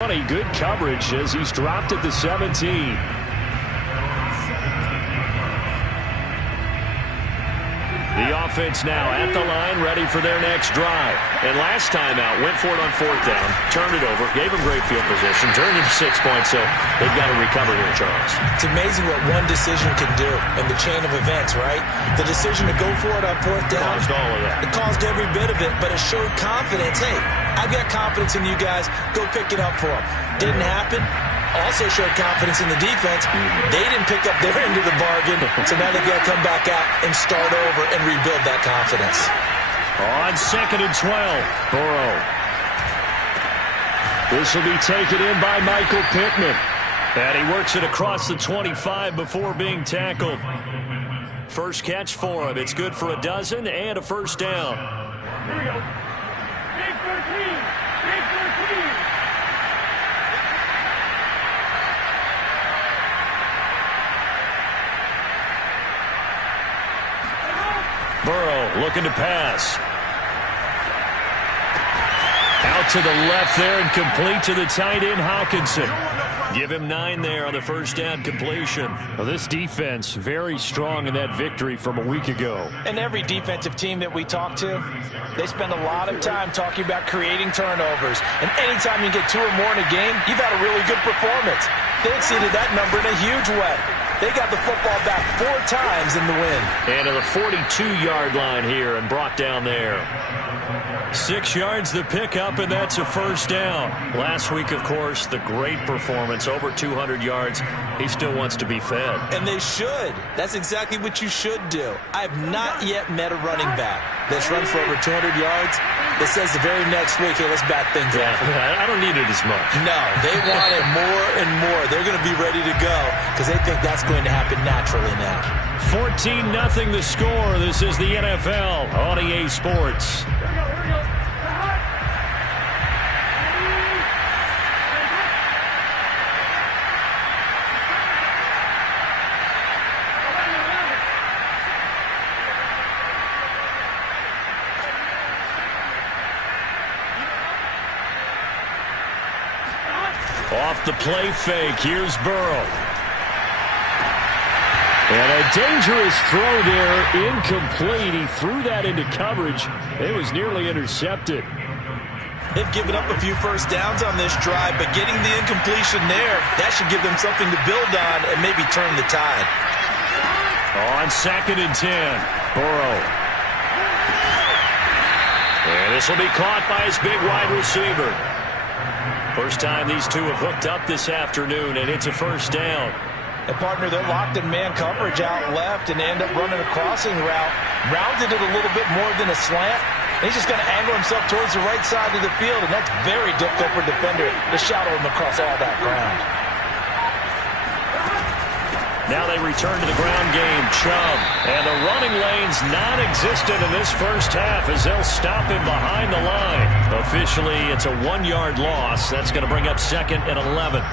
Good coverage as he's dropped at the 17. The offense now at the line, ready for their next drive. And last time out, went for it on fourth down, turned it over, gave him great field position, turned into 6 points, so they've got to recover here, Charles. It's amazing what one decision can do in the chain of events, right? The decision to go for it on fourth down. Caused all of that. It caused every bit of it, but it showed confidence. Hey, I've got confidence in you guys. Go pick it up for them. Didn't happen. Also showed confidence in the defense. They didn't pick up their end of the bargain, so now they've got to come back out and start over and rebuild that confidence. On 2nd and 12, Burrow. This will be taken in by Michael Pittman. And he works it across the 25 before being tackled. First catch for him. It's good for a dozen and a first down. Here we go. Big 13. Big 13. Burrow looking to pass. Out to the left there and complete to the tight end, Hockenson. Give him 9 there on the first down completion. Well, this defense very strong in that victory from a week ago. And every defensive team that we talk to, they spend a lot of time talking about creating turnovers. And anytime you get 2 or more in a game, you've had a really good performance. They exceeded that number in a huge way. They got the football back 4 times in the win. And to the 42-yard line here and brought down there. 6 yards the pickup, and that's a first down. Last week, of course, the great performance, over 200 yards. He still wants to be fed. And they should. That's exactly what you should do. I have not yet met a running back that's run for over 200 yards that says the very next week, hey, let's back things up. I don't need it as much. No, they want it more and more. They're going to be ready to go because they think that's going to happen naturally now. 14-0 the score. This is the NFL on EA Sports. Off the play fake, here's Burrow. And a dangerous throw there, incomplete. He threw that into coverage. It was nearly intercepted. They've given up a few first downs on this drive, but getting the incompletion there, that should give them something to build on and maybe turn the tide. On 2nd and 10, Burrow. And this will be caught by his big wide receiver. First time these two have hooked up this afternoon, and it's a first down. A partner that locked in man coverage out left and end up running a crossing route, rounded it a little bit more than a slant. He's just going to angle himself towards the right side of the field, and that's very difficult for a defender to shadow him across all that ground. Now they return to the ground game. Chubb. And the running lane's non-existent in this first half as they'll stop him behind the line. Officially, it's a 1-yard loss. That's going to bring up 2nd and 11.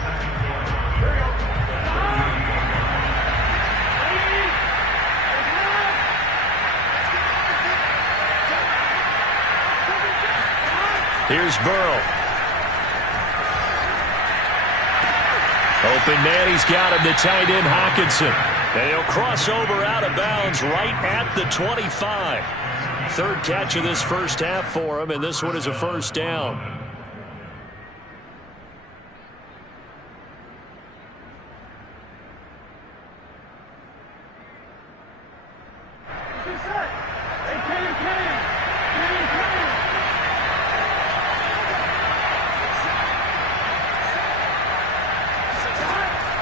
Here's Burrow. Open man, he's got him, the tight end Hockenson. And he'll cross over out of bounds right at the 25. 3rd catch of this first half for him, and this one is a first down.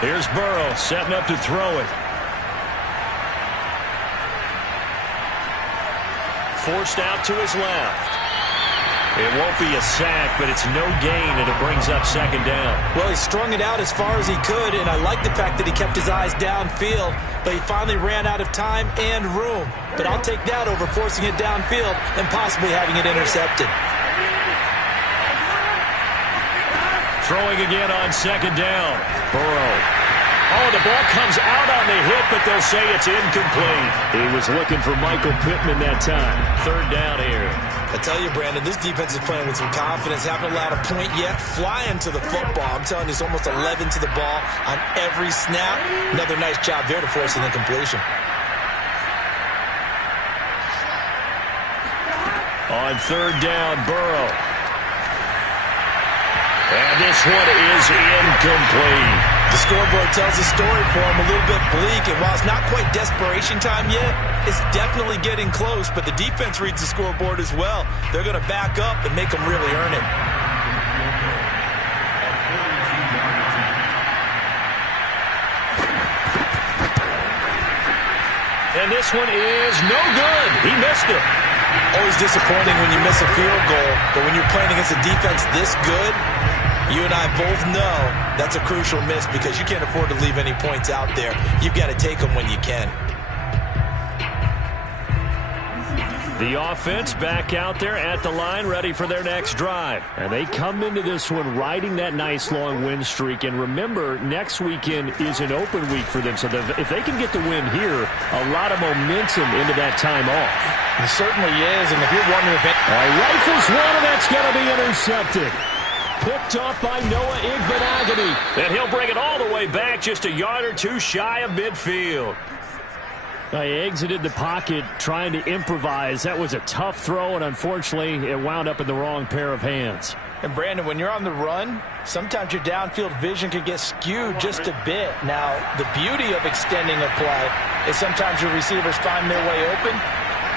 Here's Burrow setting up to throw it. Forced out to his left. It won't be a sack, but it's no gain, and it brings up 2nd down. Well, he strung it out as far as he could, and I like the fact that he kept his eyes downfield, but he finally ran out of time and room. But I'll take that over forcing it downfield and possibly having it intercepted. Throwing again on 2nd down. Burrow. Oh, the ball comes out on the hit, but they'll say it's incomplete. He was looking for Michael Pittman that time. 3rd down here. I tell you, Brandon, this defense is playing with some confidence. Haven't allowed a point yet. Flying to the football. I'm telling you, it's almost 11 to the ball on every snap. Another nice job there to force an incompletion. On third down, Burrow. And this one is incomplete. The scoreboard tells the story for him, a little bit bleak. And while it's not quite desperation time yet, it's definitely getting close. But the defense reads the scoreboard as well. They're going to back up and make them really earn it. And this one is no good. He missed it. Always disappointing when you miss a field goal. But when you're playing against a defense this good, you and I both know that's a crucial miss because you can't afford to leave any points out there. You've got to take them when you can. The offense back out there at the line, ready for their next drive. And they come into this one riding that nice long win streak. And remember, next weekend is an open week for them. So if they can get the win here, a lot of momentum into that time off. It certainly is. And if you're wondering if rifles one, and that's going to be intercepted. Picked off by Noah Igbinoghene. And he'll bring it all the way back just a yard or two shy of midfield. He exited the pocket trying to improvise. That was a tough throw, and unfortunately, it wound up in the wrong pair of hands. And, Brandon, when you're on the run, sometimes your downfield vision can get skewed just a bit. Now, the beauty of extending a play is sometimes your receivers find their way open,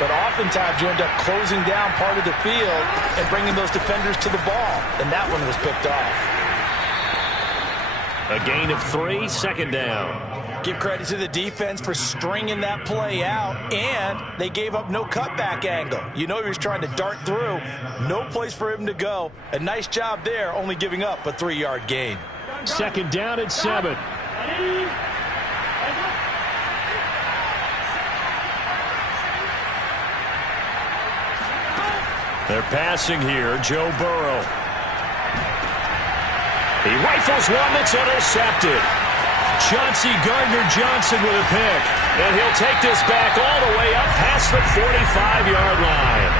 but oftentimes you end up closing down part of the field and bringing those defenders to the ball, and that one was picked off. A gain of 3, second down. Give credit to the defense for stringing that play out, and they gave up no cutback angle. You know he was trying to dart through. No place for him to go. A nice job there, only giving up a 3-yard gain. Second down at 7. They're passing here, Joe Burrow. He rifles one that's intercepted. Chauncey Gardner-Johnson with a pick. And he'll take this back all the way up past the 45-yard line.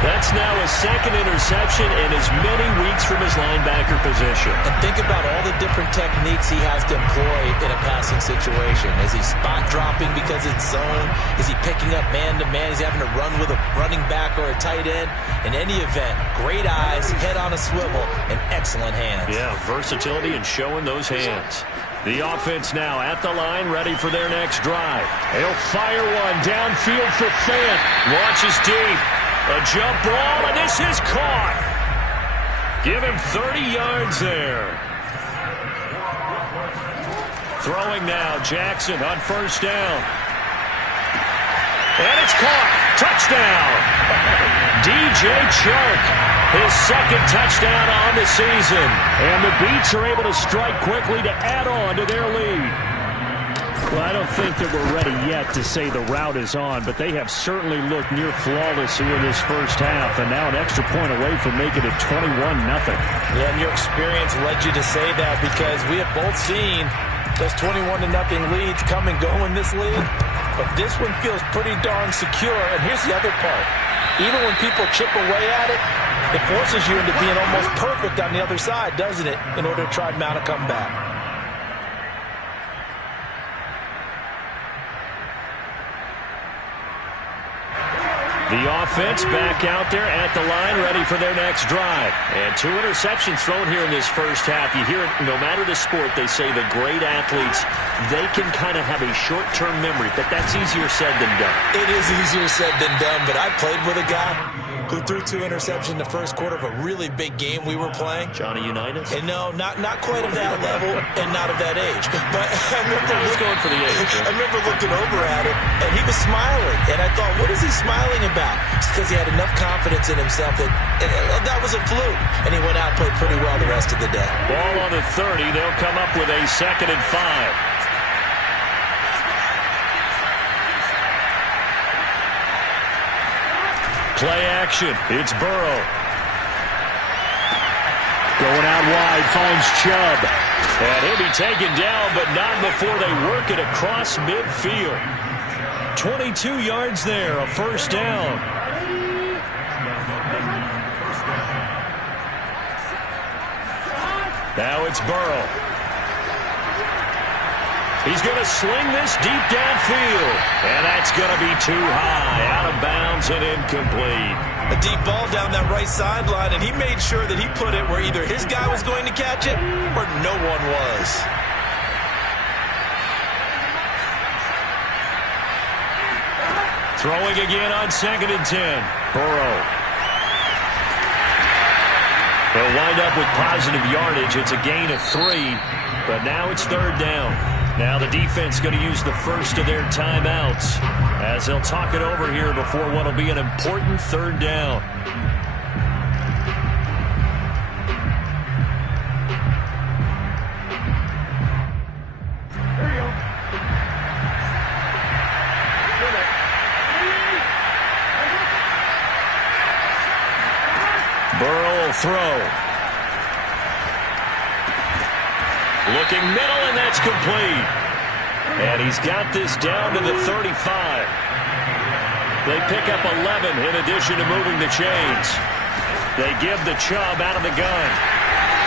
That's now his second interception in as many weeks from his linebacker position. And think about all the different techniques he has to employ in a passing situation. Is he spot dropping because it's zone? Is he picking up man-to-man? Is he having to run with a running back or a tight end? In any event, great eyes, head on a swivel, and excellent hands. Yeah, versatility and showing those hands. The offense now at the line, ready for their next drive. They'll fire one downfield for Fant. Launches deep. A jump ball, and this is caught. Give him 30 yards there. Throwing now, Jackson on first down. And it's caught. Touchdown. DJ Chark, his second touchdown on the season. And the Beats are able to strike quickly to add on to their lead. Well, I don't think that we're ready yet to say the route is on, but they have certainly looked near flawless here in this first half, and now an extra point away from making it 21-0. Yeah, and your experience led you to say that because we have both seen those 21-0 leads come and go in this league, but this one feels pretty darn secure. And here's the other part. Even when people chip away at it, it forces you into being almost perfect on the other side, doesn't it, in order to try and mount a comeback. The offense back out there at the line, ready for their next drive. And 2 interceptions thrown here in this first half. You hear it, no matter the sport, they say the great athletes, they can kind of have a short-term memory, but that's easier said than done. It is easier said than done, but I played with a guy who threw 2 interceptions in the first quarter of a really big game we were playing. Johnny Unitas? And no, not quite of that level and not of that age. But I remember going for the age. I remember looking over at him, and he was smiling. And I thought, what is he smiling about? It's because he had enough confidence in himself that that was a fluke. And he went out and played pretty well the rest of the day. Ball on the 30. They'll come up with a 2nd and 5. Play action. It's Burrow. Going out wide, finds Chubb. And he'll be taken down, but not before they work it across midfield. 22 yards there, a first down. Now it's Burrow. He's going to sling this deep downfield. And that's going to be too high, out of bounds and incomplete. A deep ball down that right sideline, and he made sure that he put it where either his guy was going to catch it or no one was. Throwing again on 2nd and 10. Burrow. They'll wind up with positive yardage. It's a gain of 3, but now it's 3rd down. Now the defense going to use the first of their timeouts as they'll talk it over here before what will be an important 3rd down. Burrow will throw. Looking middle, and that's complete. And he's got this down to the 35. They pick up 11 in addition to moving the chains. They give the Chubb out of the gun.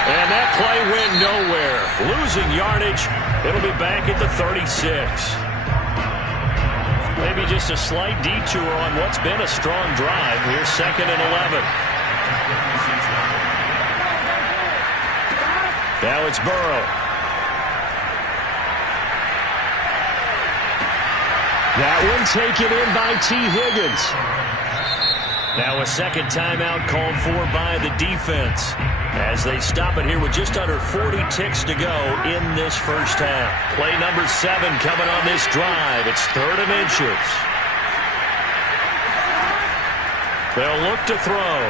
And that play went nowhere. Losing yardage. It'll be back at the 36. Maybe just a slight detour on what's been a strong drive. Here's 2nd and 11. Now it's Burrow. That one taken in by T. Higgins. Now a second timeout called for by the defense as they stop it here with just under 40 ticks to go in this first half. Play number 7 coming on this drive. It's 3rd and inches. They'll look to throw.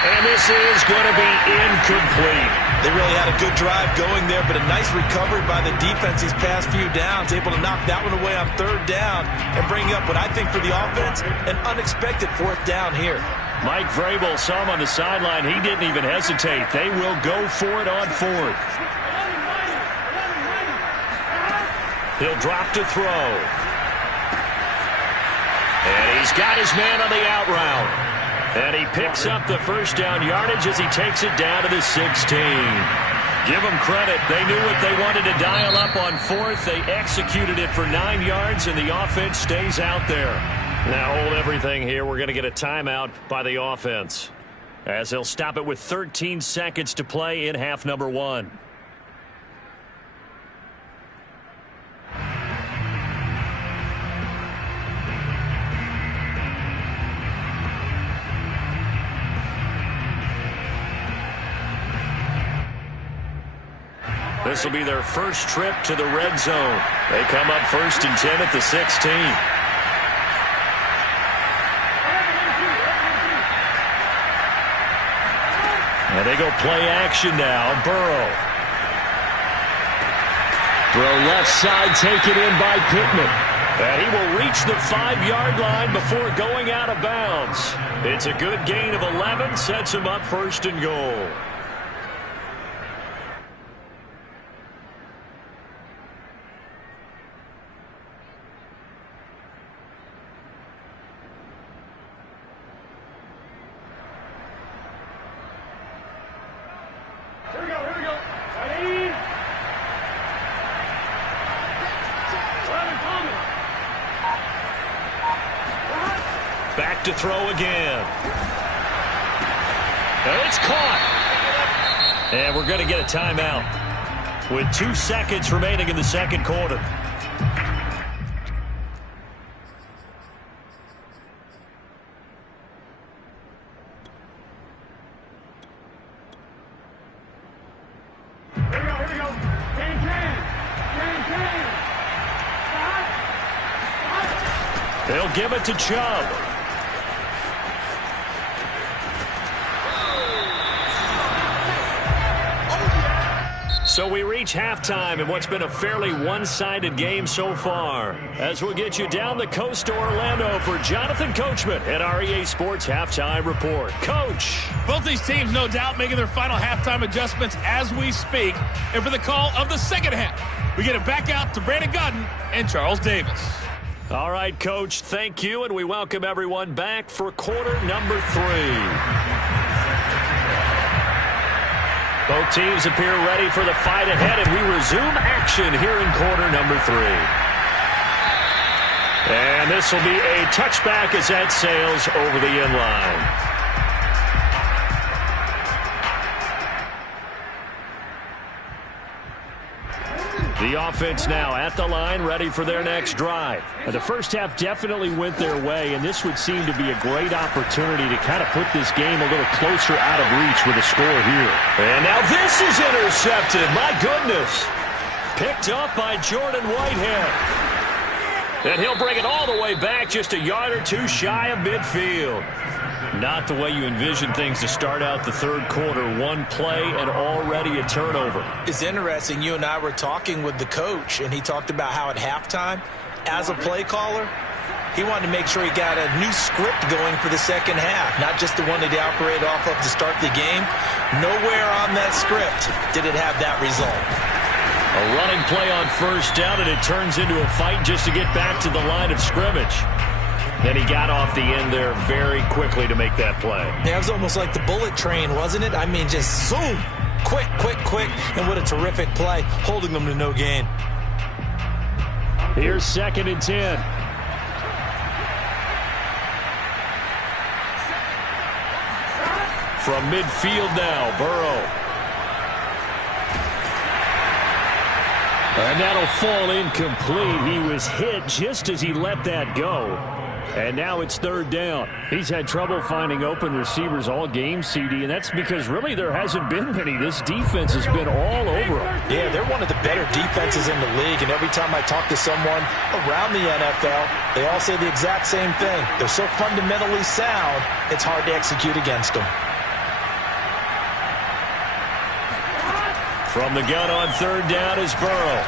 And this is going to be incomplete. They really had a good drive going there, but a nice recovery by the defense these past few downs, able to knock that one away on 3rd down and bring up what I think for the offense, an unexpected 4th down here. Mike Vrabel saw him on the sideline. He didn't even hesitate. They will go for it on 4th. He'll drop to throw. And he's got his man on the out route. And he picks up the first down yardage as he takes it down to the 16. Give them credit. They knew what they wanted to dial up on 4th. They executed it for 9 yards, and the offense stays out there. Now hold everything here. We're going to get a timeout by the offense as they'll stop it with 13 seconds to play in half number 1. This will be their first trip to the red zone. They come up 1st and 10 at the 16. And they go play action now. Burrow. Throw left side taken in by Pittman. And he will reach the 5-yard line before going out of bounds. It's a good gain of 11. Sets him up 1st and goal. Back to throw again. And it's caught. And we're going to get a timeout with 2 seconds remaining in the second quarter. They'll give it to Chubb. So we reach halftime in what's been a fairly one-sided game so far. As we'll get you down the coast to Orlando for Jonathan Coachman at our EA Sports Halftime Report. Coach. Both these teams, no doubt, making their final halftime adjustments as we speak. And for the call of the second half, we get it back out to Brandon Gaudin and Charles Davis. All right, Coach, thank you, and we welcome everyone back for quarter number 3. Both teams appear ready for the fight ahead, and we resume action here in quarter number 3. And this will be a touchback as that sails over the end line. The offense now at the line, ready for their next drive. The first half definitely went their way, and this would seem to be a great opportunity to kind of put this game a little closer out of reach with a score here. And now this is intercepted. My goodness. Picked up by Jordan Whitehead. And he'll bring it all the way back just a yard or two shy of midfield. Not the way you envision things to start out the third quarter. One play and already a turnover. It's interesting. You and I were talking with the coach, and he talked about how at halftime, as a play caller, he wanted to make sure he got a new script going for the second half, not just the one that he operated off of to start the game. Nowhere on that script did it have that result. A running play on first down, and it turns into a fight just to get back to the line of scrimmage. And he got off the end there very quickly to make that play. Yeah, it was almost like the bullet train, wasn't it? I mean, just zoom. Quick, quick, quick. And what a terrific play, holding them to no gain. Here's 2nd and 10. From midfield now, Burrow. And that'll fall incomplete. He was hit just as he let that go. And now it's 3rd down. He's had trouble finding open receivers all game, CD, and that's because really there hasn't been many. This defense has been all over them. Yeah, they're one of the better defenses in the league, and every time I talk to someone around the NFL, they all say the exact same thing. They're so fundamentally sound, it's hard to execute against them. From the gun on 3rd down is Burrow.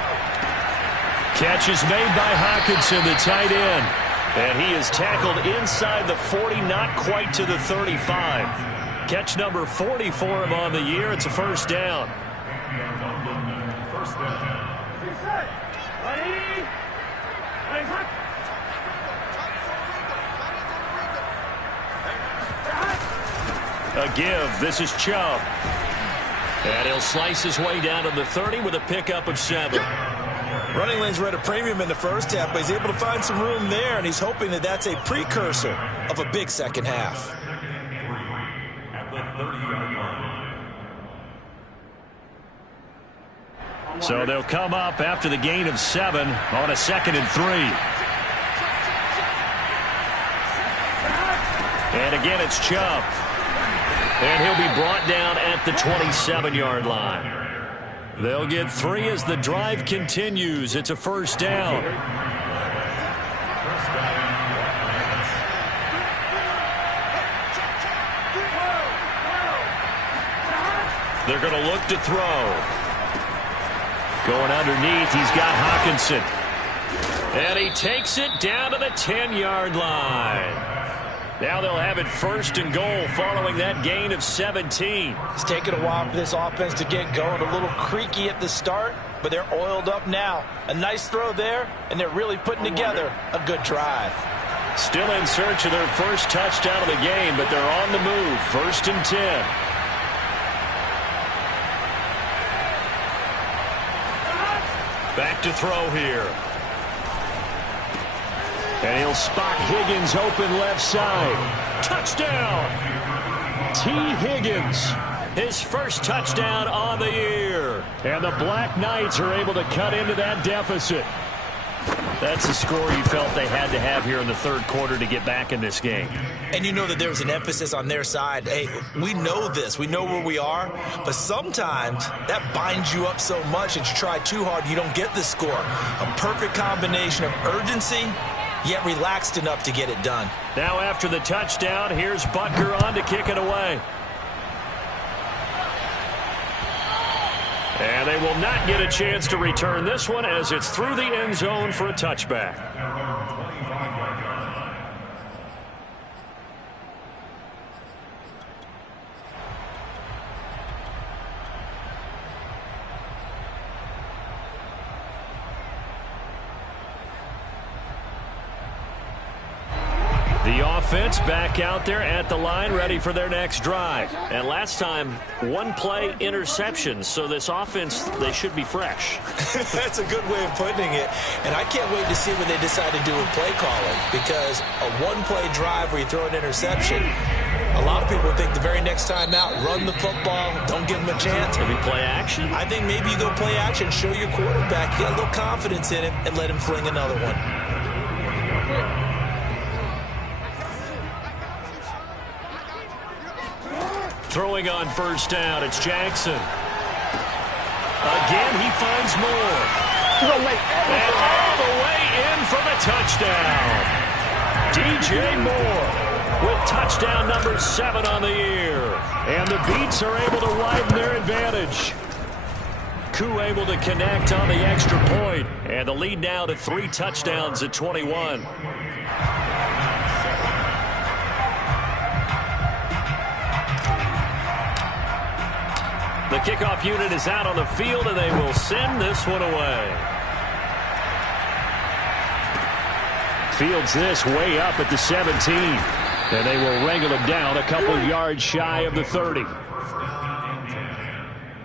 Catch is made by Hockenson, the tight end. And he is tackled inside the 40, not quite to the 35. Catch number 40 for him on the year. It's a first down. A give. This is Chubb. And he'll slice his way down to the 30 with a pickup of 7. Running lanes were at a premium in the first half, but he's able to find some room there, and he's hoping that that's a precursor of a big second half. So they'll come up after the gain of 7 on a 2nd and 3. And again, it's Chubb. And he'll be brought down at the 27-yard line. They'll get 3 as the drive continues. It's a first down. They're going to look to throw. Going underneath, he's got Hockenson. And he takes it down to the 10-yard line. Now they'll have it 1st and goal following that gain of 17. It's taken a while for this offense to get going. A little creaky at the start, but they're oiled up now. A nice throw there, and they're really putting together a good drive. Still in search of their first touchdown of the game, but they're on the move. 1st and 10. Back to throw here. And he'll spot Higgins open left side. Touchdown! T. Higgins, his first touchdown on the year. And the Black Knights are able to cut into that deficit. That's the score you felt they had to have here in the third quarter to get back in this game. And you know that there's an emphasis on their side. Hey, we know this. We know where we are. But sometimes that binds you up so much that you try too hard, you don't get the score. A perfect combination of urgency, yet relaxed enough to get it done. Now after the touchdown, here's Butker on to kick it away. And they will not get a chance to return this one as it's through the end zone for a touchback. The offense back out there at the line, ready for their next drive. And last time, one-play interception. So this offense, they should be fresh. That's a good way of putting it. And I can't wait to see what they decide to do with play calling, because a one-play drive where you throw an interception, a lot of people think the very next time out, run the football, don't give them a chance. Maybe play action? I think maybe you go play action, show your quarterback, get a little confidence in him, and let him fling another one. Throwing on first down, it's Jackson. Again, he finds more. And all the way in for the touchdown. DJ Moore with touchdown number 7 on the year. And the Beats are able to widen their advantage. Koo able to connect on the extra point. And the lead now to 3 touchdowns at 21. The kickoff unit is out on the field, and they will send this one away. Fields this way up at the 17. And they will wrangle him down a couple yards shy of the 30.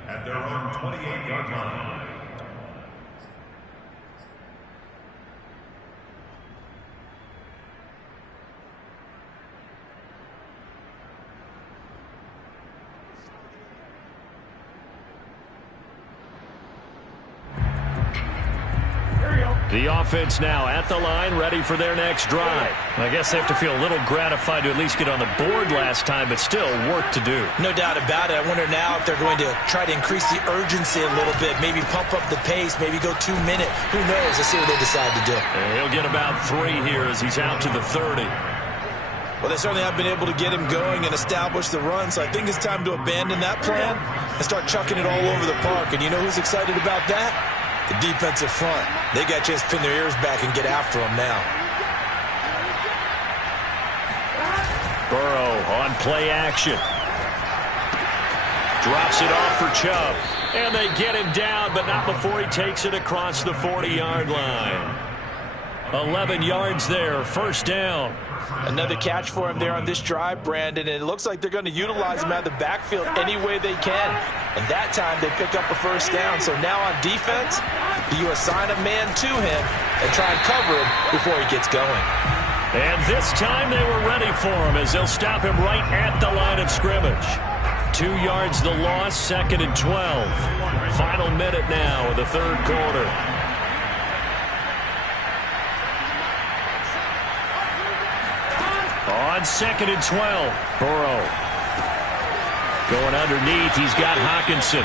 At their own 28-yard line. The offense now at the line, ready for their next drive. I guess they have to feel a little gratified to at least get on the board last time, but still work to do. No doubt about it. I wonder now if they're going to try to increase the urgency a little bit, maybe pump up the pace, maybe go 2 minute. Who knows? Let's see what they decide to do. And he'll get about 3 here as he's out to the 30. Well, they certainly have been able to get him going and establish the run, so I think it's time to abandon that plan and start chucking it all over the park. And you know who's excited about that? The defensive front. They got a chance to pin their ears back and get after him now. Burrow on play action. Drops it off for Chubb. And they get him down, but not before he takes it across the 40-yard line. 11 yards there, first down. Another catch for him there on this drive, Brandon, and it looks like they're going to utilize him out of the backfield any way they can. And that time they pick up a first down. So now on defense, do you assign a man to him and try and cover him before he gets going? And this time they were ready for him as they'll stop him right at the line of scrimmage. 2 yards the loss, 2nd and 12. Final minute now of the third quarter. On 2nd and 12, Burrow. Going underneath, he's got Hockenson.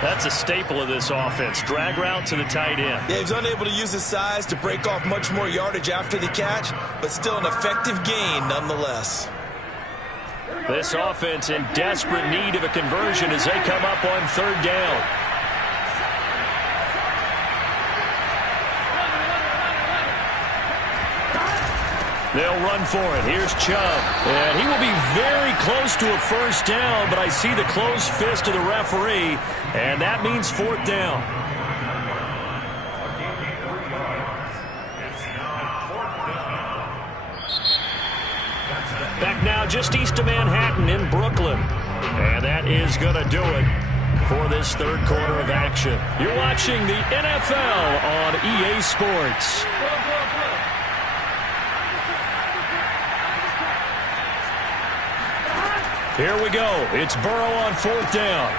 That's a staple of this offense. Drag route to the tight end. Yeah, he's unable to use his size to break off much more yardage after the catch, but still an effective gain nonetheless. This offense in desperate need of a conversion as they come up on 3rd down. They'll run for it. Here's Chubb. And he will be very close to a first down, but I see the closed fist of the referee, and that means 4th down. Back now just east of Manhattan in Brooklyn. And that is going to do it for this third quarter of action. You're watching the NFL on EA Sports. Here we go. It's Burrow on 4th down.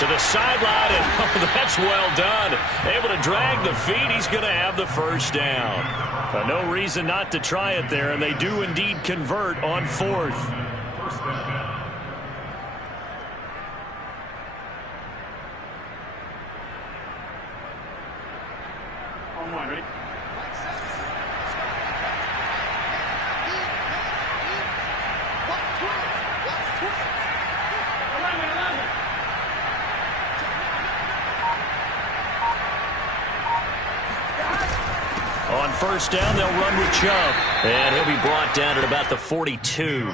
To the sideline, and oh, that's well done. Able to drag the feet. He's going to have the first down. No reason not to try it there, and they do indeed convert on 4th. Ready? On first down, they'll run with Chubb. And he'll be brought down at about the 42.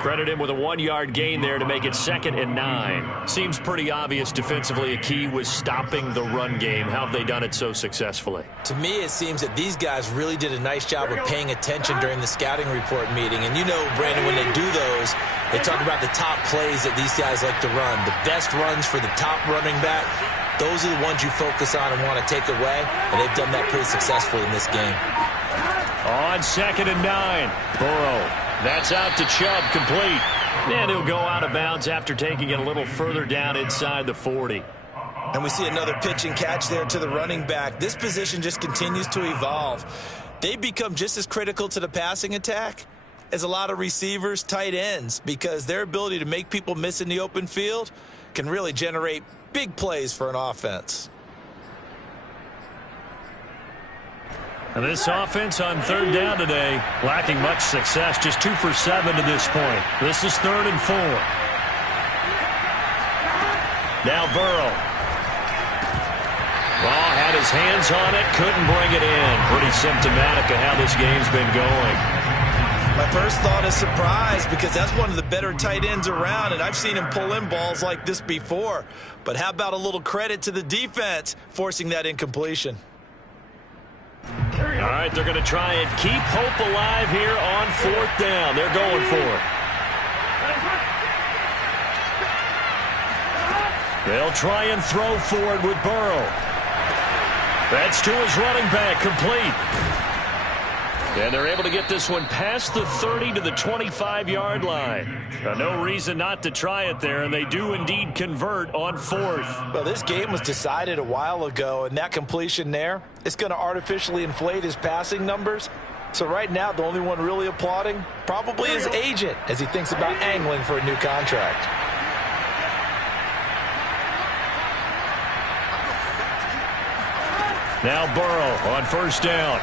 Credit him with a 1-yard gain there to make it 2nd and 9. Seems pretty obvious defensively a key was stopping the run game. How have they done it so successfully? To me, it seems that these guys really did a nice job of paying attention during the scouting report meeting. And you know, Brandon, when they do those, they talk about the top plays that these guys like to run. The best runs for the top running back, those are the ones you focus on and want to take away. And they've done that pretty successfully in this game. On 2nd and 9, Burrow. That's out to Chubb, complete. And he'll go out of bounds after taking it a little further down inside the 40. And we see another pitch and catch there to the running back. This position just continues to evolve. They become just as critical to the passing attack as a lot of receivers, tight ends, because their ability to make people miss in the open field can really generate big plays for an offense. And this offense on 3rd down today, lacking much success, just 2 for 7 to this point. This is 3rd and 4. Now Burrow. Raw had his hands on it, couldn't bring it in. Pretty symptomatic of how this game's been going. My first thought is surprise, because that's one of the better tight ends around, and I've seen him pull in balls like this before. But how about a little credit to the defense forcing that incompletion? All right, they're going to try and keep hope alive here on 4th down. They're going for it. They'll try and throw forward with Burrow. That's to his running back, complete. And they're able to get this one past the 30 to the 25-yard line. No reason not to try it there, and they do indeed convert on 4th. Well, this game was decided a while ago, and that completion there, it's going to artificially inflate his passing numbers. So right now, the only one really applauding probably his agent as he thinks about angling for a new contract. Now Burrow on 1st down.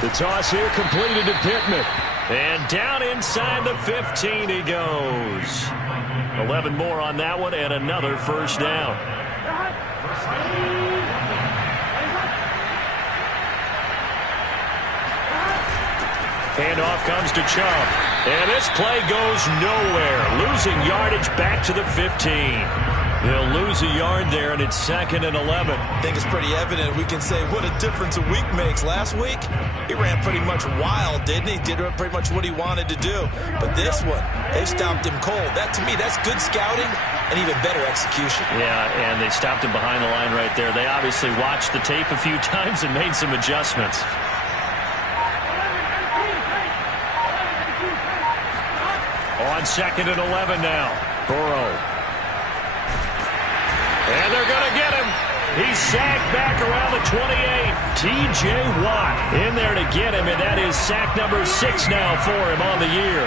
The toss here completed to Pittman. And down inside the 15 he goes. 11 more on that one and another 1st down. Handoff comes to Chubb. And this play goes nowhere. Losing yardage back to the 15. They'll lose a yard there, and it's 2nd and 11. I think it's pretty evident. We can say what a difference a week makes. Last week, he ran pretty much wild, didn't he? Did pretty much what he wanted to do. But this one, they stopped him cold. That, to me, that's good scouting and even better execution. Yeah, and they stopped him behind the line right there. They obviously watched the tape a few times and made some adjustments. On 2nd and 11 now. Burrow. And they're going to get him. He's sacked back around the 28. T.J. Watt in there to get him, and that is sack number 6 now for him on the year.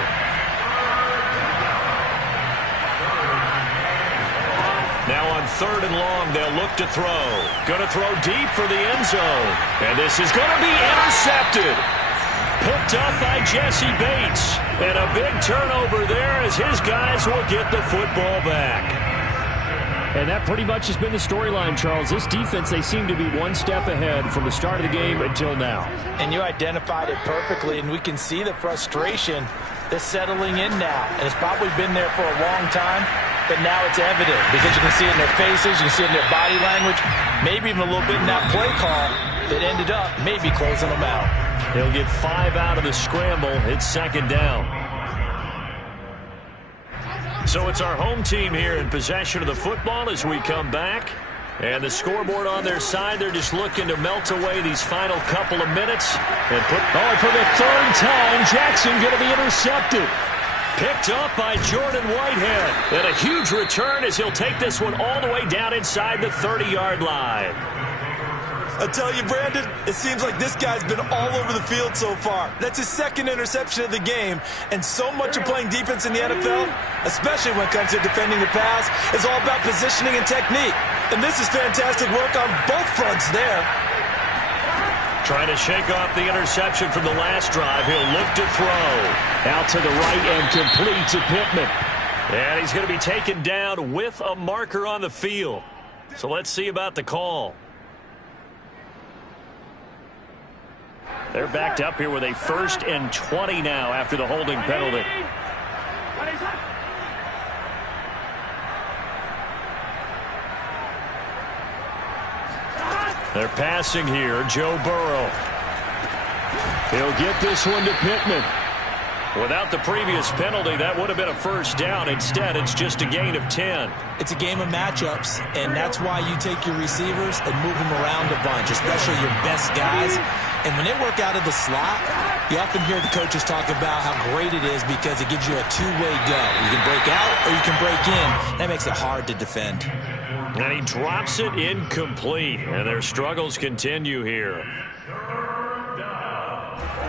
Now on 3rd and long, they'll look to throw. Going to throw deep for the end zone. And this is going to be intercepted. Picked up by Jesse Bates. And a big turnover there as his guys will get the football back. And that pretty much has been the storyline, Charles. This defense, they seem to be one step ahead from the start of the game until now. And you identified it perfectly, and we can see the frustration that's settling in now. And it's probably been there for a long time, but now it's evident because you can see it in their faces, you can see it in their body language, maybe even a little bit in that play call that ended up maybe closing them out. He'll get 5 out of the scramble. It's 2nd down. So it's our home team here in possession of the football as we come back. And the scoreboard on their side, they're just looking to melt away these final couple of minutes. And for the 3rd time, Jackson going to be intercepted. Picked up by Jordan Whitehead. And a huge return as he'll take this one all the way down inside the 30-yard line. I tell you, Brandon, it seems like this guy's been all over the field so far. That's his 2nd interception of the game. And so much of playing defense in the NFL, especially when it comes to defending the pass, is all about positioning and technique. And this is fantastic work on both fronts there. Trying to shake off the interception from the last drive. He'll look to throw. Out to the right and complete to Pittman. And he's going to be taken down with a marker on the field. So let's see about the call. They're backed up here with a 1st and 20 now after the holding penalty. They're passing here. Joe Burrow. He'll get this one to Pittman. Without the previous penalty, that would have been a first down. Instead, it's just a gain of 10. It's a game of matchups, and that's why you take your receivers and move them around a bunch, especially your best guys. And when they work out of the slot, you often hear the coaches talk about how great it is because it gives you a two-way go. You can break out or you can break in. That makes it hard to defend. And he drops it incomplete, and their struggles continue here.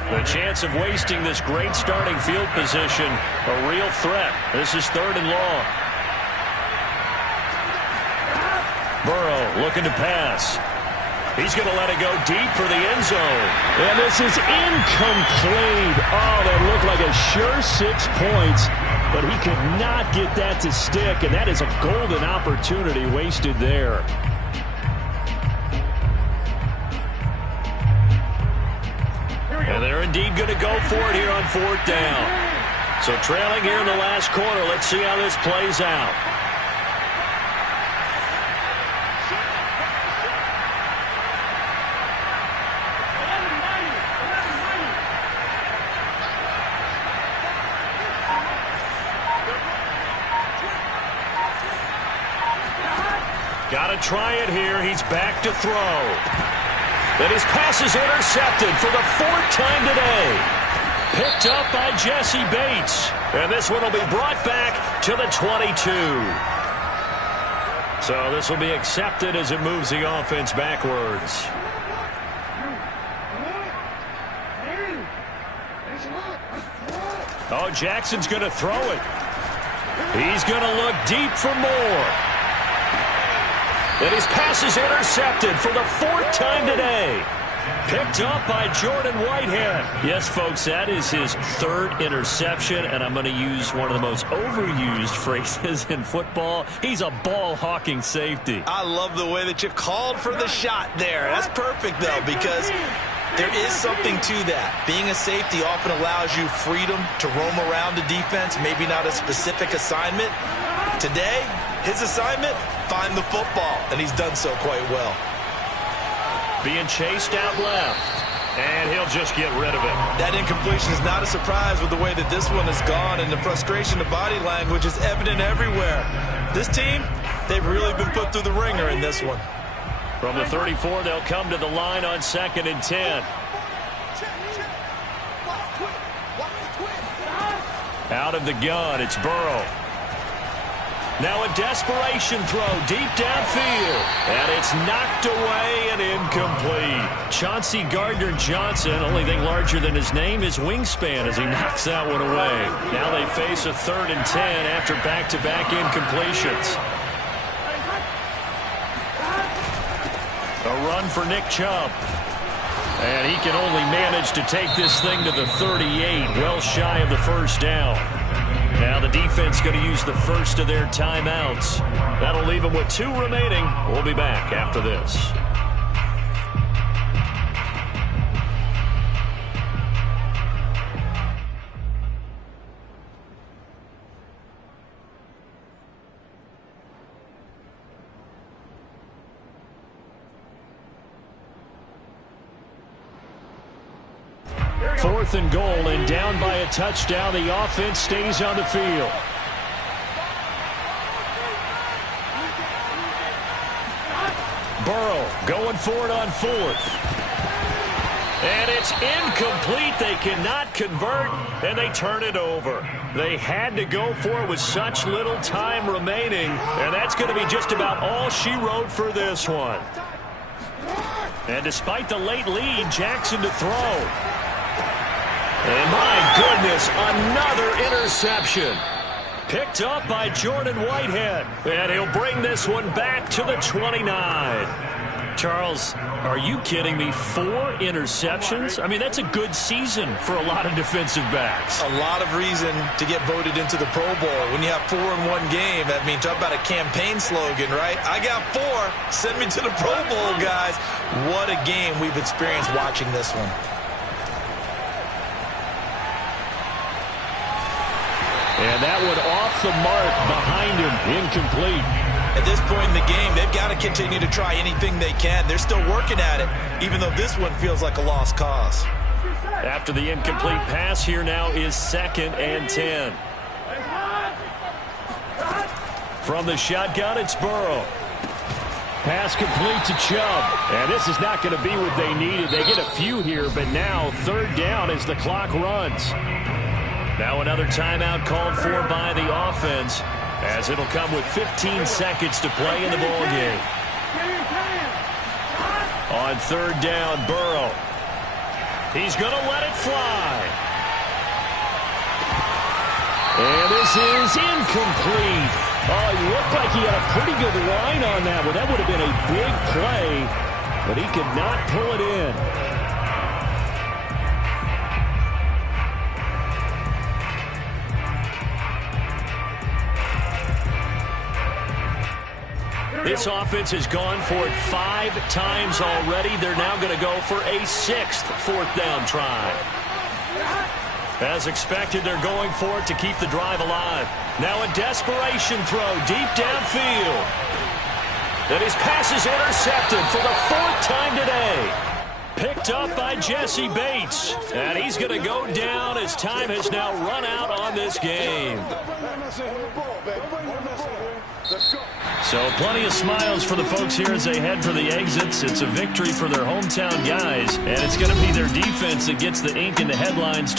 The chance of wasting this great starting field position, a real threat. This is 3rd and long. Burrow looking to pass. He's going to let it go deep for the end zone. And this is incomplete. Oh, that looked like a sure 6 points, but he could not get that to stick, and that is a golden opportunity wasted there. And they're indeed going to go for it here on 4th down. So trailing here in the last quarter, let's see how this plays out. Got to try it here. He's back to throw. And his pass is intercepted for the 4th time today. Picked up by Jesse Bates. And this one will be brought back to the 22. So this will be accepted as it moves the offense backwards. Oh, Jackson's going to throw it. He's going to look deep for more. And his pass is intercepted for the 4th time today. Picked up by Jordan Whitehead. Yes, folks, that is his 3rd interception, and I'm going to use one of the most overused phrases in football. He's a ball-hawking safety. I love the way that you called for the shot there. That's perfect, though, because there is something to that. Being a safety often allows you freedom to roam around the defense, maybe not a specific assignment. Today, his assignment, find the football, and he's done so quite well. Being chased out left, and he'll just get rid of it. That incompletion is not a surprise with the way that this one has gone, and the frustration of body language is evident everywhere. This team, they've really been put through the ringer in this one. From the 34, they'll come to the line on 2nd and 10. Out of the gun, it's Burrow. Now a desperation throw deep downfield. And it's knocked away and incomplete. Chauncey Gardner-Johnson, only thing larger than his name is wingspan as he knocks that one away. Now they face a 3rd and 10 after back-to-back incompletions. A run for Nick Chubb. And he can only manage to take this thing to the 38, well shy of the first down. Now the defense going to use the first of their timeouts. That'll leave them with 2 remaining. We'll be back after this. Fourth and goal, and down by a touchdown. The offense stays on the field. Burrow going for it on 4th. And it's incomplete. They cannot convert, and they turn it over. They had to go for it with such little time remaining, and that's going to be just about all she wrote for this one. And despite the late lead, Jackson to throw. And my goodness, another interception. Picked up by Jordan Whitehead. And he'll bring this one back to the 29. Charles, are you kidding me? 4 interceptions? I mean, that's a good season for a lot of defensive backs. A lot of reason to get voted into the Pro Bowl. When you have 4 in one game, I mean, talk about a campaign slogan, right? I got 4. Send me to the Pro Bowl, guys. What a game we've experienced watching this one. And that one off the mark behind him, incomplete. At this point in the game, they've got to continue to try anything they can. They're still working at it, even though this one feels like a lost cause. After the incomplete pass, here now is 2nd and 10. From the shotgun, it's Burrow. Pass complete to Chubb. And this is not going to be what they needed. They get a few here, but now 3rd down as the clock runs. Now another timeout called for by the offense, as it'll come with 15 seconds to play in the ballgame. On 3rd down, Burrow. He's going to let it fly. And this is incomplete. Oh, he looked like he had a pretty good line on that one. That would have been a big play, but he could not pull it in. This offense has gone for it 5 times already. They're now going to go for a 6th 4th down try. As expected, they're going for it to keep the drive alive. Now a desperation throw deep downfield. And his pass is intercepted for the 4th time today. Picked up by Jesse Bates. And he's going to go down as time has now run out on this game. So plenty of smiles for the folks here as they head for the exits. It's a victory for their hometown guys. And it's going to be their defense that gets the ink in the headlines